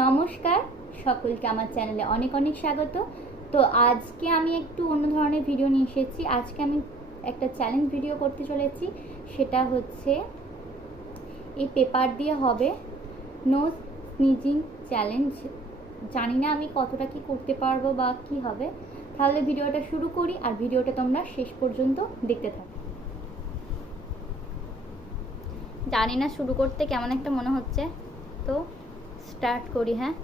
নমস্কার সকলকে আমার চ্যানেলে অনেক অনেক স্বাগত। তো আজকে আমি একটু অন্য ধরনের ভিডিও নিয়ে এসেছি। আজকে আমি একটা চ্যালেঞ্জ ভিডিও করতে চলেছি, সেটা হচ্ছে এই পেপার দিয়ে হবে নো স্নিজিং চ্যালেঞ্জ। জানি না আমি কতটা কি করতে পারবো বা কি হবে। তাহলে ভিডিওটা শুরু করি, আর ভিডিওটা তোমরা শেষ পর্যন্ত দেখতে থাকো। জানি না শুরু করতে কেমন একটা মনে হচ্ছে, তো স্টার্ট করি। হ্যাঁ,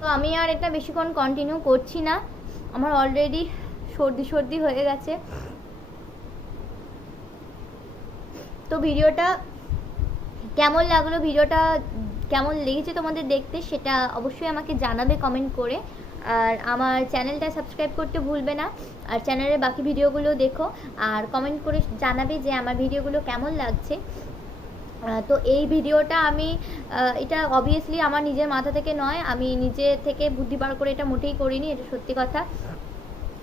তো আমি আর এটা বেশিক্ষণ কন্টিনিউ করছি না, আমার অলরেডি সর্দি সর্দি হয়ে গেছে। তো ভিডিওটা কেমন লাগলো, ভিডিওটা কেমন লেগেছে তোমাদের দেখতে, সেটা অবশ্যই আমাকে জানাবে কমেন্ট করে। আর আমার চ্যানেলটা সাবস্ক্রাইব করতে ভুলবে না, আর চ্যানেলের বাকি ভিডিওগুলো দেখো, আর কমেন্ট করে জানাবে যে আমার ভিডিওগুলো কেমন লাগছে। তো এই ভিডিওটা আমি এটা অবভিয়াসলি আমার নিজের মাথা থেকে নয়, আমি নিজে থেকে বুদ্ধি বার করে এটা মোটেই করিনি, এটা সত্যি কথা।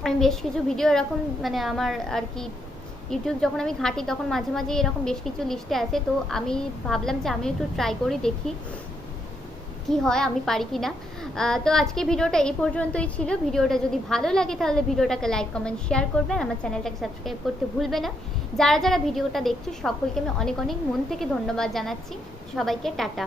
আমি বেশ কিছু ভিডিও এরকম মানে আমার আর কি ইউটিউব যখন আমি ঘাঁটি তখন মাঝে মাঝে এরকম বেশ কিছু লিস্টে আছে, তো আমি ভাবলাম যে আমি একটু ট্রাই করি, দেখি কি হয়, আমি পারি কি না। তো আজকে ভিডিওটা এই পর্যন্তই ছিল। ভিডিওটা যদি ভালো লাগে তাহলে ভিডিওটাকে লাইক কমেন্ট শেয়ার করবেন, আমার চ্যানেলটাকে সাবস্ক্রাইব করতে ভুলবে না। যারা যারা ভিডিওটা দেখছো সকলকে আমি অনেক অনেক মন থেকে ধন্যবাদ জানাচ্ছি। সবাইকে টাটা।